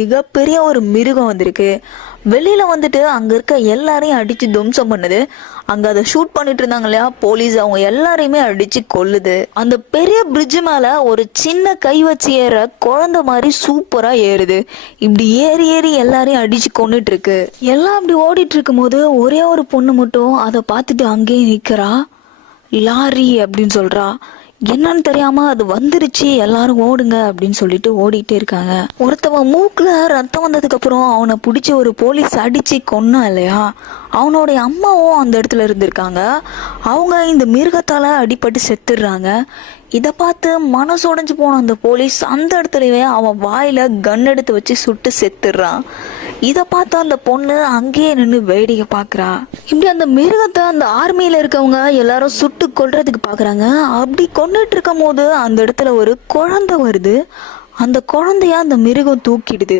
மிகப்பெரிய ஒரு மிருகம் வந்திருக்கு. வெளியில வந்துட்டு அங்க இருக்க எல்லாரையும் அடிச்சு துவம்சம் பண்ணுது. அங்க அதை ஷூட் பண்ணிட்டு இருந்தாங்க இல்லையா போலீஸ், அவங்க எல்லாரையுமே அடிச்சு கொல்லுது. அந்த பெரிய பிரிட்ஜ் மேல ஒரு சின்ன கை வச்சு ஏற குழந்தை மாதிரி சூப்பரா ஏறுது. இப்படி ஏறி ஏறி எல்லாரையும் அடிச்சு கொன்னுட்டு இருக்கு. எல்லாம் அப்படி ஓடிட்டு இருக்கும் போது ஒரே ஒரு பொண்ணு மட்டும் அதை பார்த்துட்டு அங்கேயே நிக்கிறா. லாரி அப்படின்னு சொல்றா. என்னன்னு தெரியாம அது வந்துருச்சு, எல்லாரும் ஓடுங்க அப்படின்னு சொல்லிட்டு ஓடிட்டே இருக்காங்க. ஒருத்தவன் மூக்குல ரத்தம் வந்ததுக்கு அப்புறம் அவனை பிடிச்சி ஒரு போலீஸ் அடிச்சு கொன்னா இல்லையா, அவனுடைய அம்மாவும் அந்த இடத்துல இருந்திருக்காங்க. அவங்க இந்த மிருகத்தால அடிபட்டு செத்துடுறாங்க. இதை பார்த்து மனசு உடைஞ்சு போன அந்த போலீஸ் அந்த இடத்துலயே அவன் வாயில கன் எடுத்து வச்சு சுட்டு செத்துடுறான். இதை பார்த்து அந்த பொண்ணு அங்கேயே நின்று வேடிக்கை பார்க்குறா. இப்படி அந்த மிருகத்தை அந்த ஆர்மியில இருக்கவங்க எல்லாரும் சுட்டு கொல்றதுக்கு பார்க்குறாங்க. அப்படி கொண்டுட்டு இருக்கும் போது அந்த இடத்துல ஒரு குழந்தை வருது. அந்த குழந்தைய அந்த மிருகம் தூக்கிடுது.